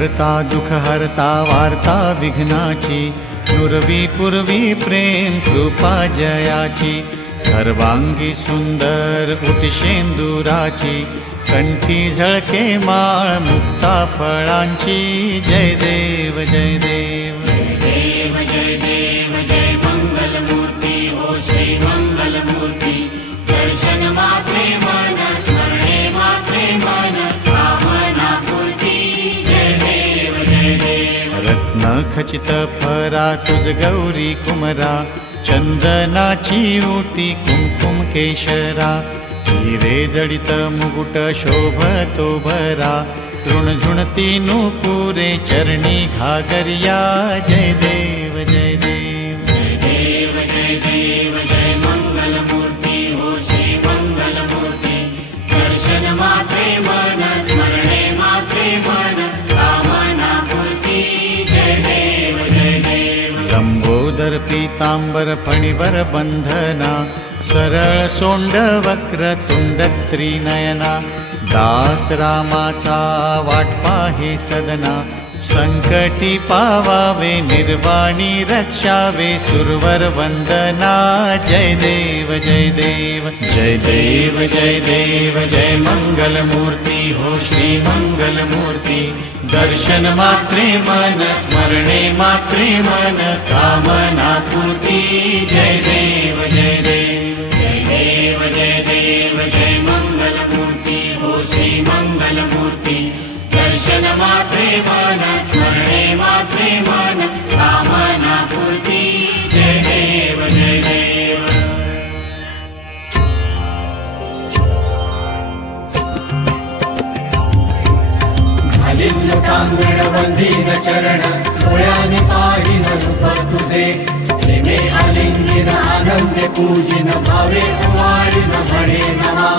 करता दुःख हरता वार्ता विघ्नाची, नुरवी पूर्वी प्रेम कृपा जयाची, सर्वांगी सुंदर उतिशेंदुराची, कंठी झळके माळ मुक्ता फळांची, जय देव जय देव जय देव जय देव जय मंगल मूर्ती हो श्री मंगल मूर्ती, दर्शन मात्रे मन स्मरणे मात्रे मन कामना पूर्ती, जय देव जय देव। रत्न खचित फरा तुझ गौरी कुमरा, चंदनाची ओटी कुमकुम केशरा, हिरे जडित मुकुट शोभतो भरा, तृणझुणती नूपुरे चरणी घागरिया, जय देव जय देव जय देव जय देव जय मंगल मूर्ती हो श्री मंगल मूर्ती, दर्शन मात्रे मन स्मरणे मात्रे मन कामना पूर्ती, जय देव जय देव। लंबोदर पीतांबर फणीवर बंधना, सरळ सोंड वक्र तुंड त्रिनयना, दास रामाचा वाट पाहे सदना, संकटी पावावे निर्वाणी रक्षावे सुरवर वंदना, जय देव जय देव जय देव जय देव जय मंगल मूर्ती हो श्री मंगल मूर्ती, दर्शन मात्रे मन स्मरणे मात्रे मन कामना पूर्ती, जय देव जय देव जय देव जय देव जय मंगल मूर्ती हो श्री मंगल मूर्ती, दर्शन मात्रे मन स्मरणे मात्रे मन कामना पूर्ती, जय देव जय देव। लोकांगण वंदीन चरण डोळ्याने पाहिन रूप तुझे, प्रेमे आलिंगिन आनंदे पूजिन भावे ओवाळीन म्हणे नमा,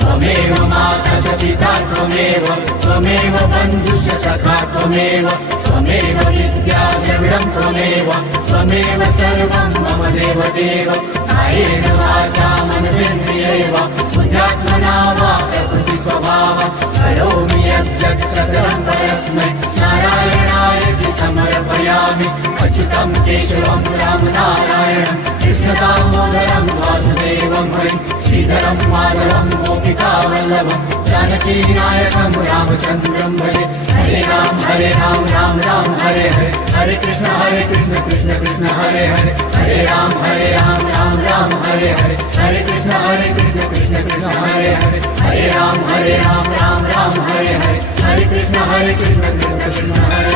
त्वमेव माता च पिता त्वमेव, त्वमेव बंधुश्च सखा त्वमेव, त्वमेव विद्या द्रविडं त्वमेव, त्वमेव सर्वं मम देव देव, कायेन वाचा मनसेन्द्रियैव बुद्ध्यात्मना वा प्रकृति स्वभावात् करोमि यद्यत् सकलं परस्मै नारायणाय समर्पयामि, अच्युतं केशवं रामनारायणं कृष्णदामोदरं वासुदेवं हरिं श्रीधरं माधवं गोपिकावल्लभं जानकीनायकं रामचन्द्रं भजे। हरे राम राम राम हरे हरे, हरे कृष्ण कृष्ण कृष्ण हरे हरे, हरे राम राम राम हरे हरे, हरे कृष्ण कृष्ण कृष्ण हरे हरे, हरे राम राम राम हरे हरे, हरे कृष्ण कृष्ण कृष्ण हरे